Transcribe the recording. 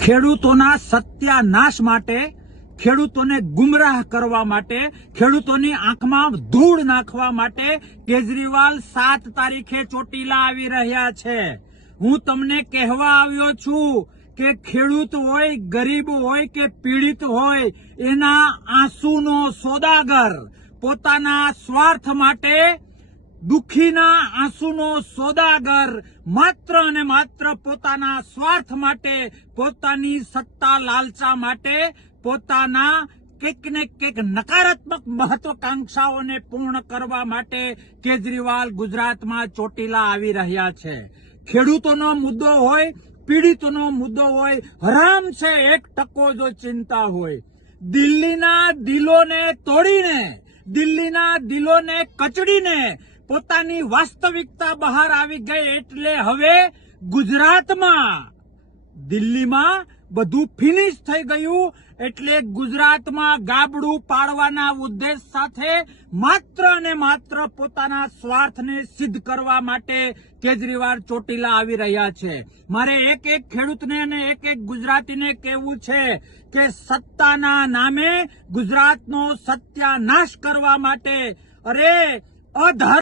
ખેડૂતોના સત્યાનાશ માટે, ખેડૂતોને ગુમરાહ કરવા માટે, ખેડૂતોની આંખમાં ધૂળ નાખવા માટે કેજરીવાલ 7 તારીખે ચોટીલા આવી રહ્યા છે। હું તમને કહેવા આવ્યો છું કે ખેડૂત હોય, ગરીબ હોય કે પીડિત હોય, એના આંસુનો સોદાગર, પોતાના સ્વાર્થ માટે દુખીના આંસુનો સોદાગર, માત્ર અને માત્ર પોતાના સ્વાર્થ માટે, પોતાની સત્તા લાલચા માટે, પોતાના કંઈક ને કંઈક નકારાત્મક મહત્વાકાંક્ષાઓને પૂર્ણ કરવા માટે કેજરીવાલ ગુજરાતમાં ચોટીલા આવી રહ્યા છે। ખેડૂતોનો મુદ્દો હોય, પીડિતોનો મુદ્દો હોય, હરામ છે 1% જો ચિંતા હોય। દિલ્હીના દિલોને તોડીને, દિલ્હીના દિલોને કચડીને પોતાની વાસ્તવિકતા બહાર આવી ગઈ એટલે હવે ગુજરાતમાં, દિલ્હીમાં બધું ફિનિશ થઈ ગયું એટલે ગુજરાતમાં ગાબડું પાડવાના ઉદ્દેશ સાથે માત્ર અને માત્ર પોતાના સ્વાર્થને સિદ્ધ કરવા માટે કેજરીવાલ ચોટીલા આવી રહ્યા છે। મારે એક એક ખેડૂતને અને એક એક ગુજરાતીને કહેવું છે કે સત્તાના નામે ગુજરાતનો સત્યાનાશ કરવા માટે, અરે અધર્મ